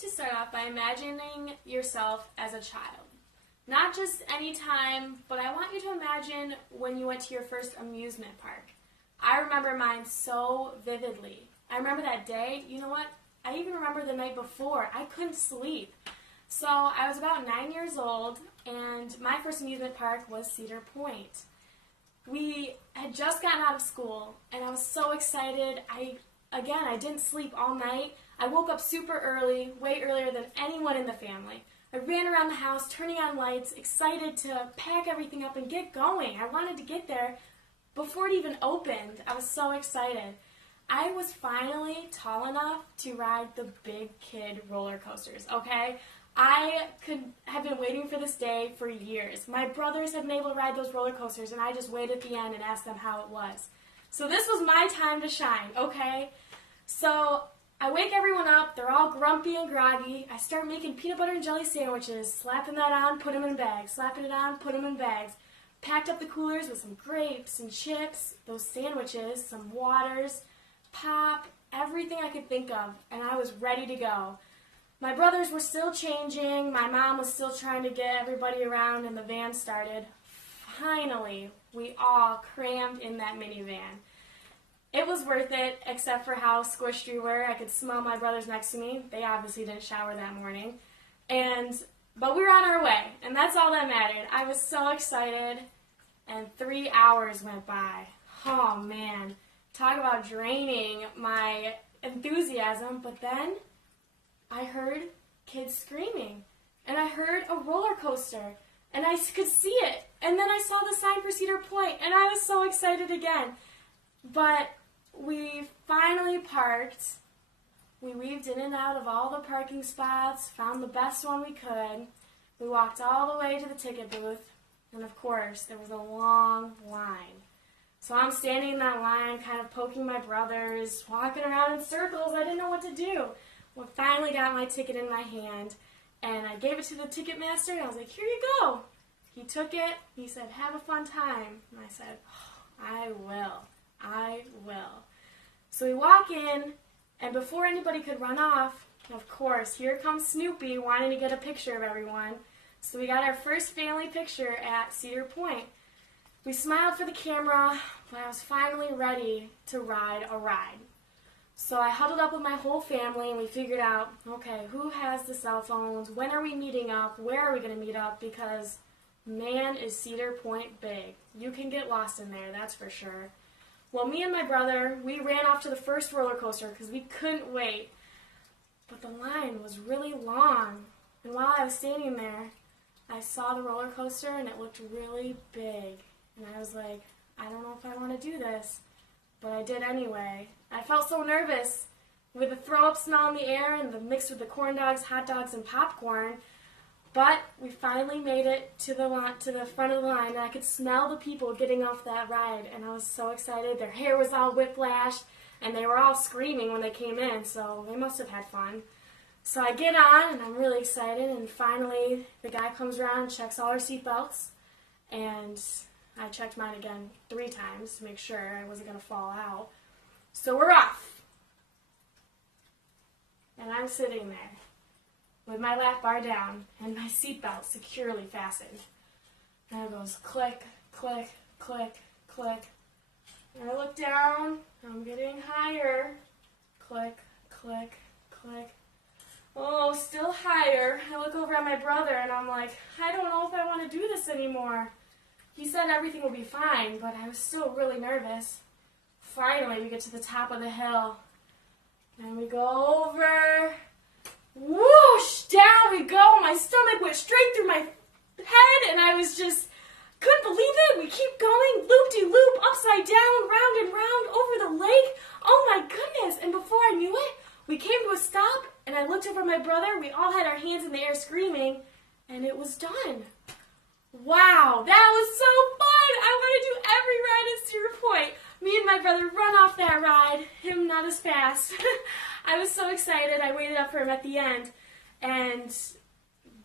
you to start off by imagining yourself as a child. Not just any time, but I want you to imagine when you went to your first amusement park. I remember mine so vividly. I remember that day. You know what? I even remember the night before. I couldn't sleep. So I was about 9 years old, and my first amusement park was Cedar Point. We had just gotten out of school, and I was so excited. I didn't sleep all night. I woke up super early, way earlier than anyone in the family. I ran around the house, turning on lights, excited to pack everything up and get going. I wanted to get there before it even opened. I was so excited. I was finally tall enough to ride the big kid roller coasters, okay? I have been waiting for this day for years. My brothers have been able to ride those roller coasters, and I just waited at the end and asked them how it was. So this was my time to shine, okay? So I wake everyone up. They're all grumpy and groggy. I start making peanut butter and jelly sandwiches, slapping that on, put them in bags, slapping it on, put them in bags. Packed up the coolers with some grapes and chips, those sandwiches, some waters, pop, everything I could think of, and I was ready to go. My brothers were still changing. My mom was still trying to get everybody around, and the van started. Finally, we all crammed in that minivan. It was worth it, except for how squished we were. I could smell my brothers next to me. They obviously didn't shower that morning. But we were on our way, and that's all that mattered. I was so excited, and 3 hours went by. Oh, man. Talk about draining my enthusiasm. But then I heard kids screaming, and I heard a roller coaster, and I could see it. And then I saw the sign for Cedar Point, and I was so excited again. But we finally parked. We weaved in and out of all the parking spots, found the best one we could. We walked all the way to the ticket booth, and of course, there was a long line. So I'm standing in that line, kind of poking my brothers, walking around in circles. I didn't know what to do. Well, I finally got my ticket in my hand, and I gave it to the ticket master, and I was like, here you go. He took it. He said, have a fun time. And I said, oh, I will. So we walk in, and before anybody could run off, of course, here comes Snoopy wanting to get a picture of everyone. So we got our first family picture at Cedar Point. We smiled for the camera, but I was finally ready to ride a ride. So I huddled up with my whole family, and we figured out, okay, who has the cell phones? When are we meeting up? Where are we going to meet up? Because, man, is Cedar Point big. You can get lost in there, that's for sure. Well, me and my brother, we ran off to the first roller coaster because we couldn't wait. But the line was really long. And while I was standing there, I saw the roller coaster, and it looked really big. And I was like, I don't know if I want to do this. But I did anyway. I felt so nervous with the throw-up smell in the air and the mix with the corn dogs, hot dogs, and popcorn. But we finally made it to the front of the line, and I could smell the people getting off that ride, and I was so excited. Their hair was all whiplashed, and they were all screaming when they came in, so they must have had fun. So I get on, and I'm really excited, and finally the guy comes around and checks all our seatbelts, and I checked mine again 3 times to make sure I wasn't going to fall out. So we're off, and I'm sitting there with my lap bar down and my seatbelt securely fastened. And it goes click, click, click, click. And I look down, I'm getting higher. Click, click, click. Oh, still higher. I look over at my brother and I'm like, I don't know if I want to do this anymore. He said everything would be fine, but I was still really nervous. Finally, we get to the top of the hill. And we go over. Whoosh! Down we go. My stomach went straight through my head, and I was just couldn't believe it. We keep going, loop-de-loop, upside down, round and round, over the lake. Oh my goodness! And before I knew it, we came to a stop, and I looked over at my brother. We all had our hands in the air screaming, and it was done. Wow, that was so fun! I want to do every ride at Cedar Point. Me and my brother run off that ride, him not as fast. I was so excited. I waited up for him at the end, and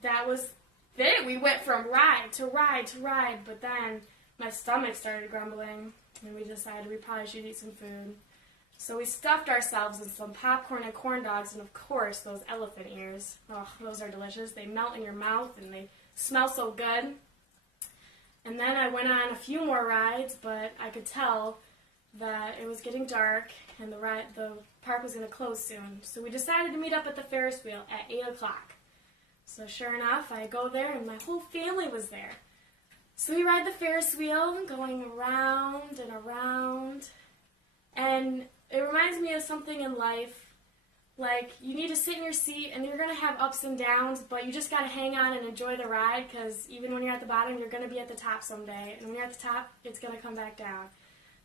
that was it. We went from ride to ride to ride, but then my stomach started grumbling, and we decided we probably should eat some food. So we stuffed ourselves in some popcorn and corn dogs, and of course those elephant ears. Oh, those are delicious. They melt in your mouth and they smell so good. And then I went on a few more rides, but I could tell that it was getting dark and the park was going to close soon. So we decided to meet up at the Ferris wheel at 8 o'clock. So sure enough, I go there and my whole family was there. So we ride the Ferris wheel going around and around. And it reminds me of something in life. Like, you need to sit in your seat, and you're going to have ups and downs, but you just got to hang on and enjoy the ride, because even when you're at the bottom, you're going to be at the top someday. And when you're at the top, it's going to come back down.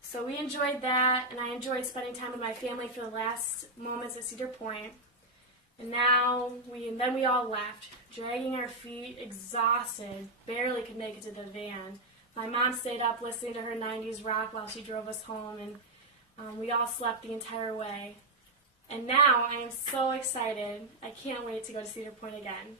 So we enjoyed that, and I enjoyed spending time with my family for the last moments at Cedar Point. And then we all left, dragging our feet, exhausted, barely could make it to the van. My mom stayed up listening to her 90s rock while she drove us home, and we all slept the entire way. And now I am so excited. I can't wait to go to Cedar Point again.